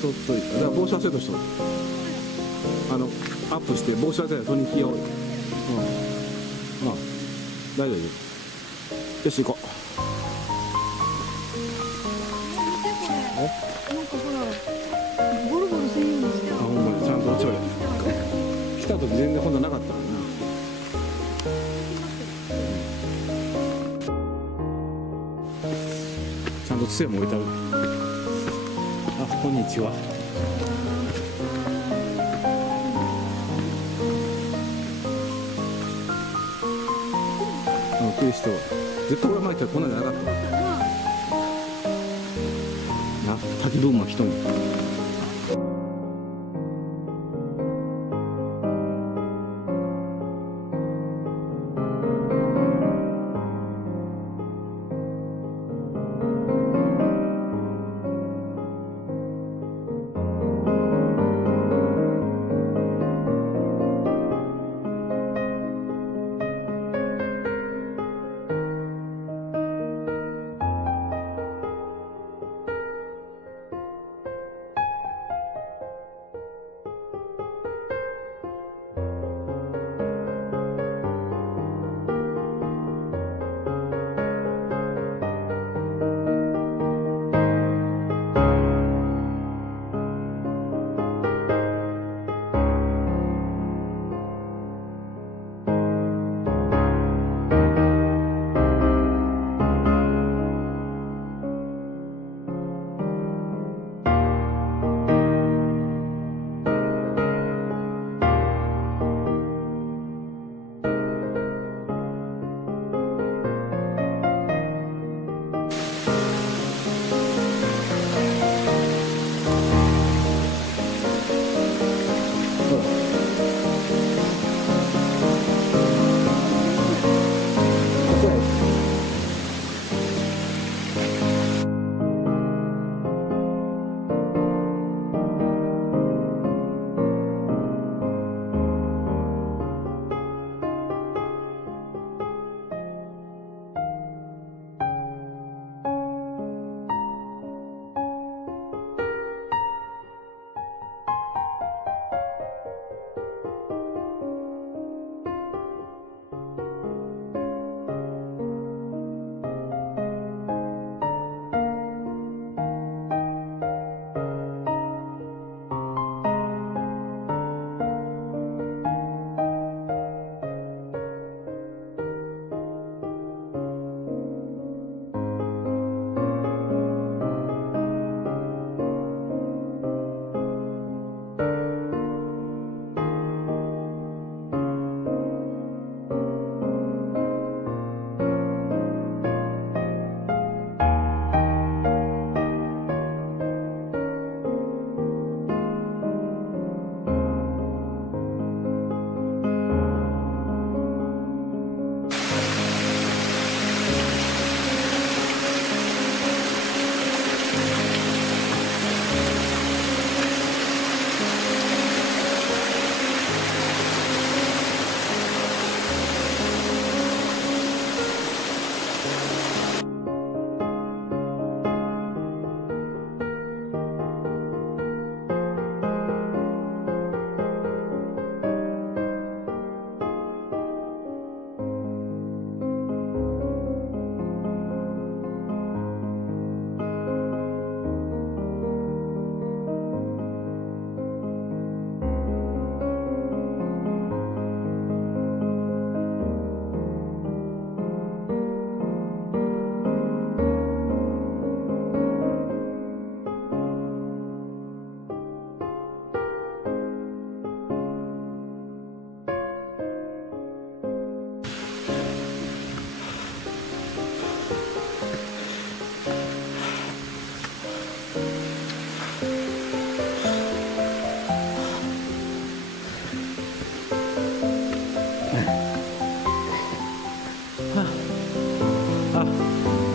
撮っといた。だから帽子忘れとしとる。アップして帽子忘れたら取りに来ようよ。大丈夫。よし行こう。なんかほらゴロゴロせんようにしてほんまにちゃんと落ちようよ。来た時全然こんななかったのにな。ちゃんと杖も置いてある。こんにちは。来る人絶対俺前行ったらこんなんじゃなかった。滝ブームの人に。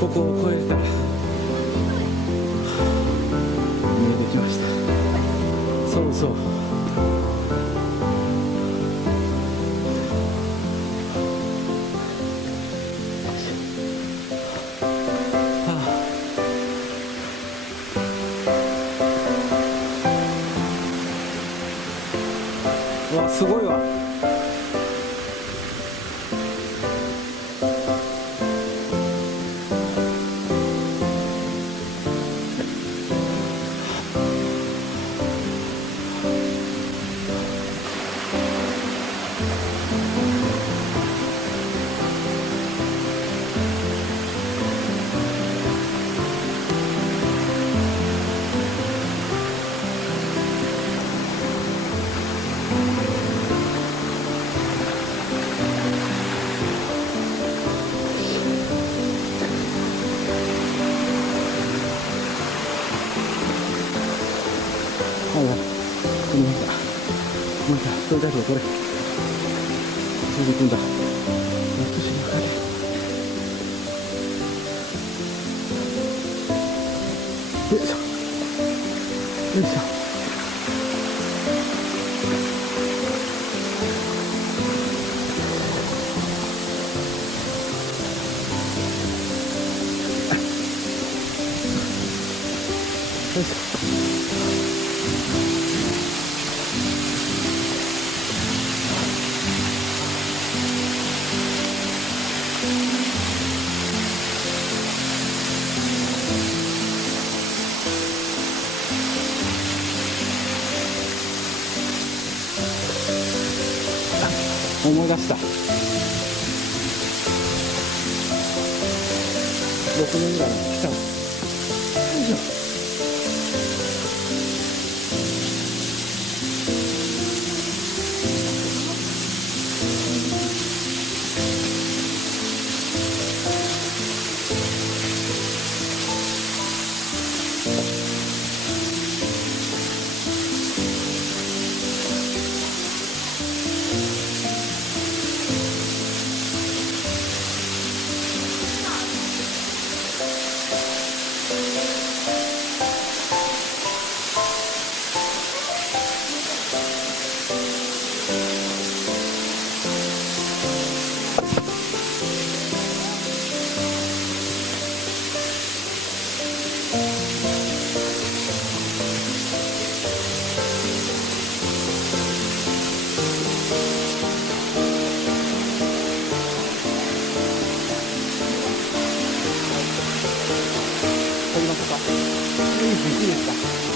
ここを越えたら見えてきました。そうそう。うわ、すごいわ。はいはい、このまた、また、取りたいとこ取れ。そう行くんだ。私の中で。よいしょ。よいしょ。よいしょ。思い出した。6年ぐらい前に来たわ。よいしょ。入りましたか。いいですか。